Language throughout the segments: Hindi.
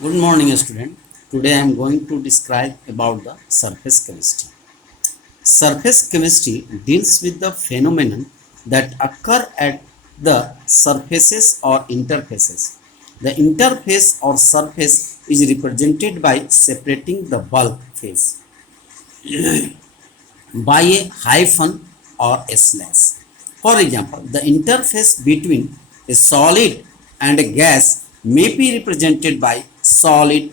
Good morning, student. Today I am going to describe about the surface chemistry. Surface chemistry deals with the phenomenon that occur at the surfaces or interfaces. The interface or surface is represented by separating the bulk phase by a hyphen or a slash. For example, the interface between a solid and a gas may be represented by solid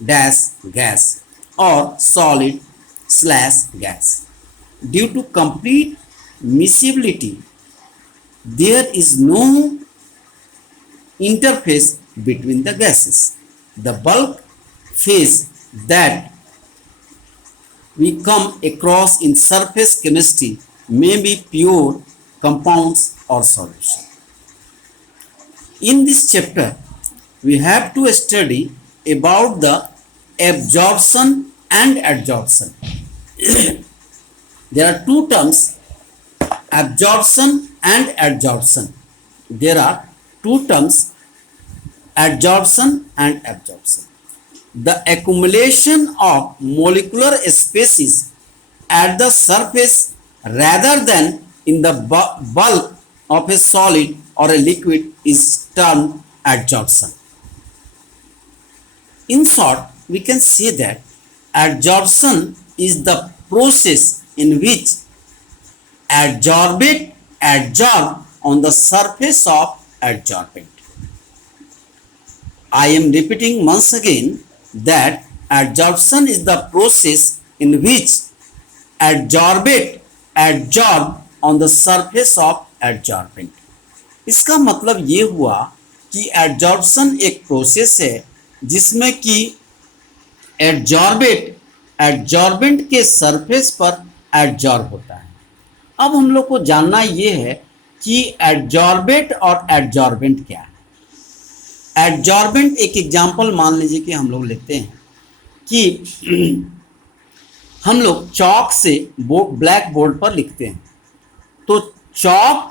dash gas or solid slash gas. Due to complete miscibility, there is no interface between the gases. The bulk phase that we come across in surface chemistry may be pure compounds or solution. In this chapter, we have to study about the absorption and adsorption. There are two terms, absorption and adsorption. There are two terms, adsorption and absorption. The accumulation of molecular species at the surface rather than in the bulk of a solid or a liquid is termed adsorption. In short, we can say that adsorption is the process in which adsorbate adsorb on the surface of adsorbent. I am repeating once again that adsorption is the process in which adsorbate adsorb on the surface of adsorbent. इसका मतलब ये हुआ कि एडजॉर्प्शन एक प्रोसेस है जिसमें कि एडजॉर्बेट एडजॉर्बेंट के सरफेस पर एडजॉर्ब होता है। अब हम लोग को जानना ये है कि एडजॉर्बेट और एडजॉर्बेंट क्या है। एडजॉर्बेंट एक एग्जांपल मान लीजिए कि हम लोग लेते हैं कि हम लोग चॉक से ब्लैक बोर्ड पर लिखते हैं, तो चॉक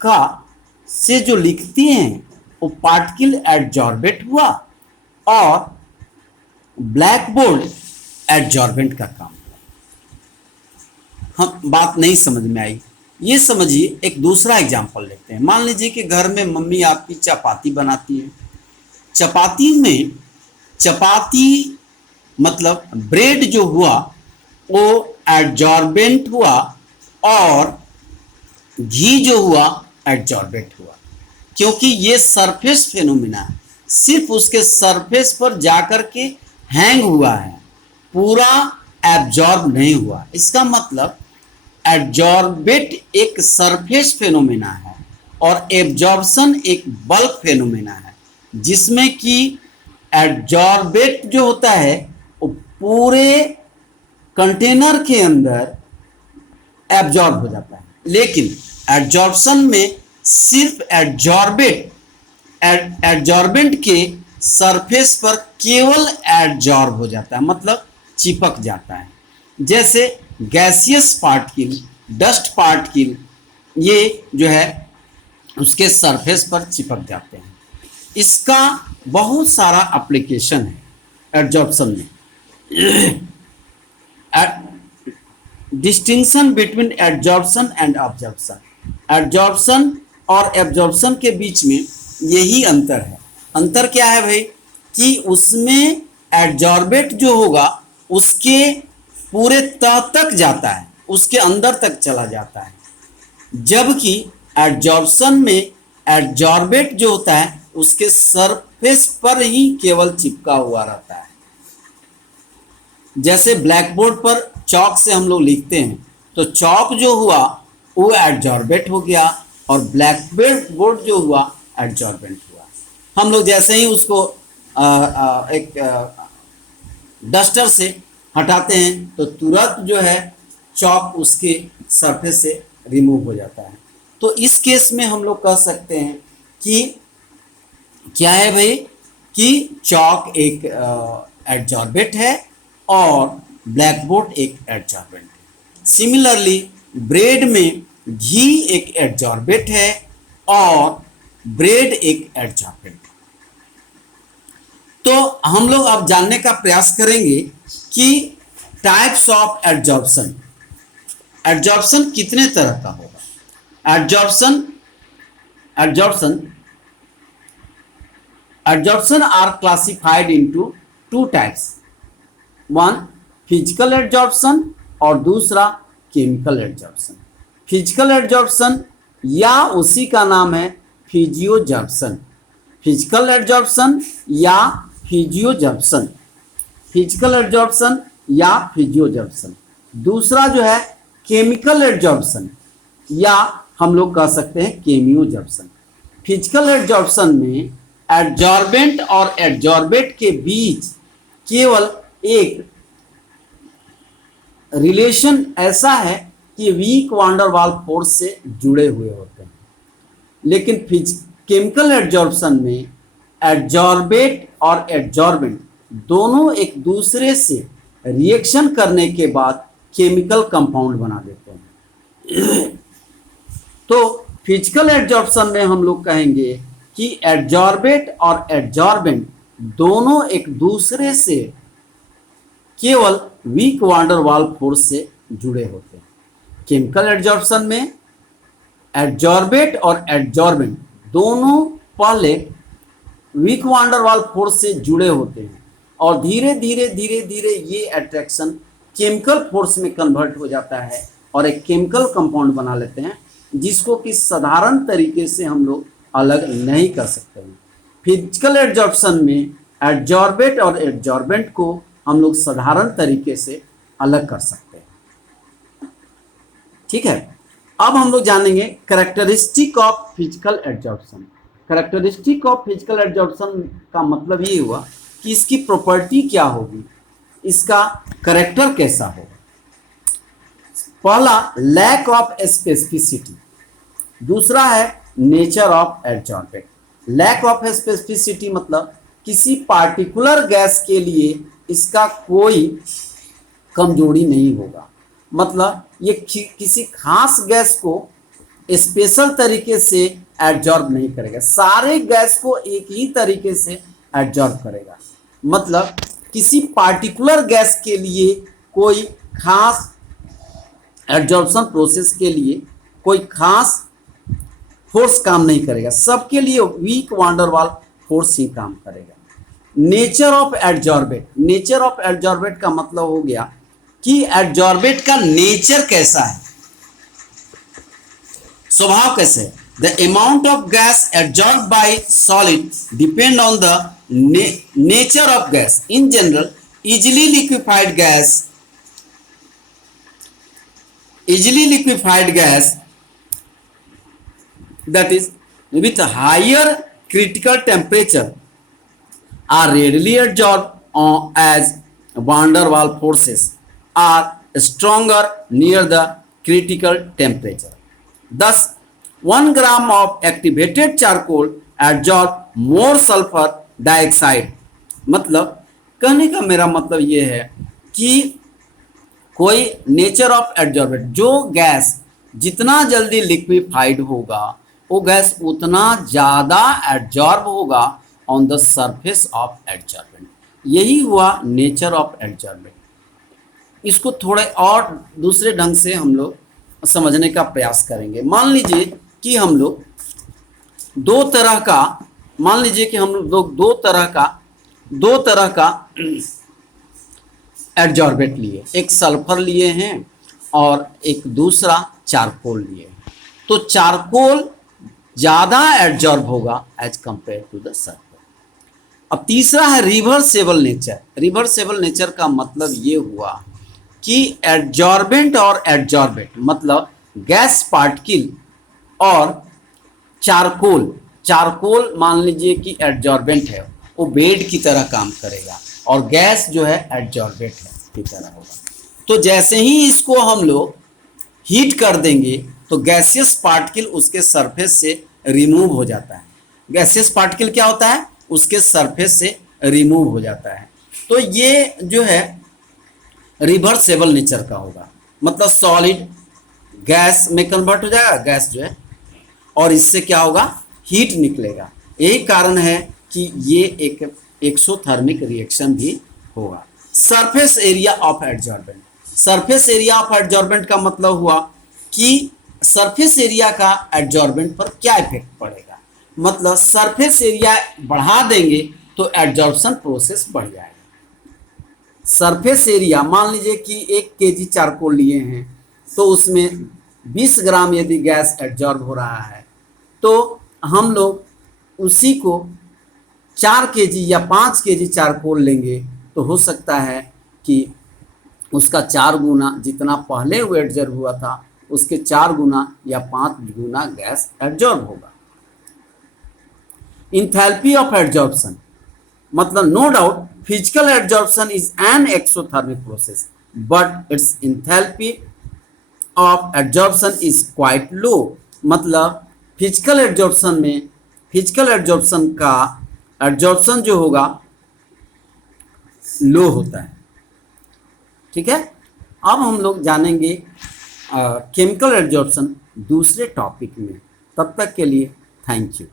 का से जो लिखते हैं वो पार्टिकल एडजॉर्बेट हुआ और ब्लैक बोर्ड एडजॉर्बेंट का काम हुआ। हम बात नहीं समझ में आई, ये समझिए। एक दूसरा एग्जांपल लेते हैं। मान लीजिए कि घर में मम्मी आपकी चपाती बनाती है। चपाती में चपाती मतलब ब्रेड जो हुआ वो एडजॉर्बेंट हुआ और घी जो हुआ एडजॉर्बेंट हुआ, क्योंकि ये सरफेस फेनोमेना है, सिर्फ उसके सरफेस पर जाकर के हैंग हुआ है, पूरा एब्जॉर्ब नहीं हुआ। इसका मतलब एडजॉर्बेट एक सरफेस फेनोमेना है और एब्जॉर्प्शन एक बल्क फेनोमेना है, जिसमें कि एडजॉर्बेट जो होता है वो पूरे कंटेनर के अंदर एब्जॉर्ब हो जाता है, लेकिन एडजॉर्प्शन में सिर्फ एडजॉर्बेंट के सरफेस पर केवल एडजॉर्ब हो जाता है, मतलब चिपक जाता है। जैसे गैसियस पार्टिकल, डस्ट पार्टिकल, ये जो है उसके सरफेस पर चिपक जाते हैं। इसका बहुत सारा एप्लीकेशन है एडजॉर्प्शन में। Distinction between adsorption and absorption. Adsorption और एब्जॉर्प्शन के बीच में यही अंतर है। अंतर क्या है भाई कि उसमें एडजॉर्बेट जो होगा उसके पूरे तह तक जाता है, उसके अंदर तक चला जाता है, जबकि एडजॉर्प्शन में एडजॉर्बेट जो होता है उसके सरफेस पर ही केवल चिपका हुआ रहता है। जैसे ब्लैक बोर्ड पर चॉक से हम लोग लिखते हैं, तो चॉक जो हुआ वो एडजॉर्बेट हो गया और ब्लैक बोर्ड जो हुआ एडजॉर्बेंट हुआ। हम लोग जैसे ही उसको एक डस्टर से हटाते हैं तो तुरंत जो है चॉक उसके सरफेस से रिमूव हो जाता है। तो इस केस में हम लोग कह सकते हैं कि क्या है भाई कि चॉक एक एडजॉर्बेट है और ब्लैक बोर्ड एक एडजॉर्बेंट है। सिमिलरली ब्रेड में घी एक एडजॉर्बेट है और ब्रेड एक एडजॉर्बेंट। तो हम लोग अब जानने का प्रयास करेंगे कि टाइप्स ऑफ एडजॉर्प्शन, एडजॉर्प्शन कितने तरह का होगा। Adsorption adsorption adsorption are classified into two types, one physical adsorption और दूसरा केमिकल एडजॉर्प्शन। फिजिकल एडजॉर्प्शन या उसी का नाम है फिजियोजर्प्शन, फिजिकल एडजॉर्प्शन या फिजियोजर्प्शन, फिजिकल एडजॉर्प्शन या फिजियोजर्प्शन। दूसरा जो है केमिकल एडजॉर्प्शन या हम लोग कह सकते हैं केमियोजर्प्शन। फिजिकल एडजॉर्प्शन में एडजॉर्बेंट और एडजॉर्बेट के बीच केवल एक रिलेशन ऐसा है कि वीक वांडर वाल फोर्स से जुड़े हुए होते हैं, लेकिन केमिकल एडजॉर्प्शन में एडजॉर्बेट और एडजॉर्बेंट दोनों एक दूसरे से रिएक्शन करने के बाद केमिकल कंपाउंड बना देते हैं। तो फिजिकल एडजॉर्प्शन में हम लोग कहेंगे कि एडजॉर्बेट और एडजॉर्बेंट दोनों एक दूसरे से केवल वीक वांडर वाल फोर्स से जुड़े होते हैं। केमिकल एडजॉर्प्शन में एडजॉर्बेट और एडजॉर्बेंट दोनों पहले वीक वांडर वाल फोर्स से जुड़े होते हैं और धीरे धीरे ये अट्रैक्शन केमिकल फोर्स में कन्वर्ट हो जाता है और एक केमिकल कंपाउंड बना लेते हैं, जिसको कि साधारण तरीके से हम लोग अलग नहीं कर सकते हैं। फिजिकल एडजॉर्प्शन में एडजॉर्बेट और एडजॉर्बेंट को हम लोग साधारण तरीके से अलग कर सकते हैं। ठीक है, अब हम लोग जानेंगे characteristic of physical adsorption. Characteristic of physical adsorption का मतलब ये हुआ कि इसकी प्रॉपर्टी क्या होगी, इसका कैरेक्टर कैसा होगा। पहला लैक ऑफ स्पेसिफिसिटी, दूसरा है nature of adsorbate. Lack of specificity मतलब किसी पार्टिकुलर गैस के लिए इसका कोई कमजोरी नहीं होगा, मतलब ये किसी खास गैस को स्पेशल तरीके से एडजॉर्ब नहीं करेगा, सारे गैस को एक ही तरीके से एडजॉर्ब करेगा। मतलब किसी पार्टिकुलर गैस के लिए कोई खास एडजॉर्प्शन प्रोसेस के लिए कोई खास फोर्स काम नहीं करेगा, सबके लिए वीक वांडर वाल फोर्स ही काम करेगा। Nature of adsorbate, nature of adsorbate का मतलब हो गया कि एडजॉर्बेट का नेचर कैसा है, स्वभाव कैसे है। The amount of gas adsorb bye solid depend on the nature of gas. In general easily liquefied gas that is with higher critical temperature are readily absorbed as van der Waals forces are stronger near the critical temperature. Thus, 1 gram of activated charcoal absorb more sulfur dioxide। मतलब कहने का मेरा मतलब ये है कि कोई नेचर ऑफ एडजॉर्बेट, जो गैस जितना जल्दी लिक्विफाइड होगा वो गैस उतना ज़्यादा एडजॉर्ब होगा on the surface of adsorbent. यही हुआ नेचर ऑफ एडजॉर्बेंट। इसको थोड़े और दूसरे ढंग से हम लोग समझने का प्रयास करेंगे। मान लीजिए कि हम लोग दो तरह का एडजॉर्बेट लिए, एक सल्फर लिए हैं और एक दूसरा चारकोल लिए। तो चारकोल ज़्यादा एडजॉर्ब होगा as compare to the sulphur. अब तीसरा है रिवर्सेबल नेचर। रिवर्सेबल नेचर का मतलब ये हुआ कि एडजॉर्बेंट और एडजॉर्बेट मतलब गैस पार्टिकल और चारकोल मान लीजिए कि एडजॉर्बेंट है, वो बेड की तरह काम करेगा और गैस जो है एडजॉर्बेंट है की तरह होगा। तो जैसे ही इसको हम लोग हीट कर देंगे तो गैसियस पार्टिकल उसके सरफेस से रिमूव हो जाता है। गैसियस पार्टिकल क्या होता है, उसके सरफेस से रिमूव हो जाता है। तो ये जो है रिवर्सेबल नेचर का होगा, मतलब सॉलिड गैस में कन्वर्ट हो जाएगा, गैस जो है, और इससे क्या होगा, हीट निकलेगा। यही कारण है कि ये एक एक्सोथर्मिक रिएक्शन भी होगा। Surface area of adsorbent, surface area of adsorbent का मतलब हुआ कि सरफेस एरिया का एडजॉर्बेंट पर क्या इफेक्ट पड़ेगा, मतलब सरफेस एरिया बढ़ा देंगे तो एडजॉर्प्शन प्रोसेस बढ़ जाएगा। सरफेस एरिया मान लीजिए कि 1 kg चारकोल लिए हैं तो उसमें 20 ग्राम यदि गैस एडजॉर्ब हो रहा है तो हम लोग उसी को 4 kg या 5 kg चारकोल लेंगे तो हो सकता है कि उसका 4 गुना जितना पहले वो एडजॉर्ब हुआ था उसके 4 गुना या 5 गुना गैस एडजॉर्ब होगा। इंथैल्पी ऑफ एडजॉर्प्शन मतलब no doubt physical adsorption is an exothermic process but its enthalpy of adsorption is quite low, मतलब फिजिकल एडजॉर्प्शन में फिजिकल एडजॉर्प्शन का एडजॉर्प्शन जो होगा लो होता है। ठीक है, अब हम लोग जानेंगे केमिकल एडजॉर्प्शन दूसरे टॉपिक में। तब तक के लिए थैंक यू।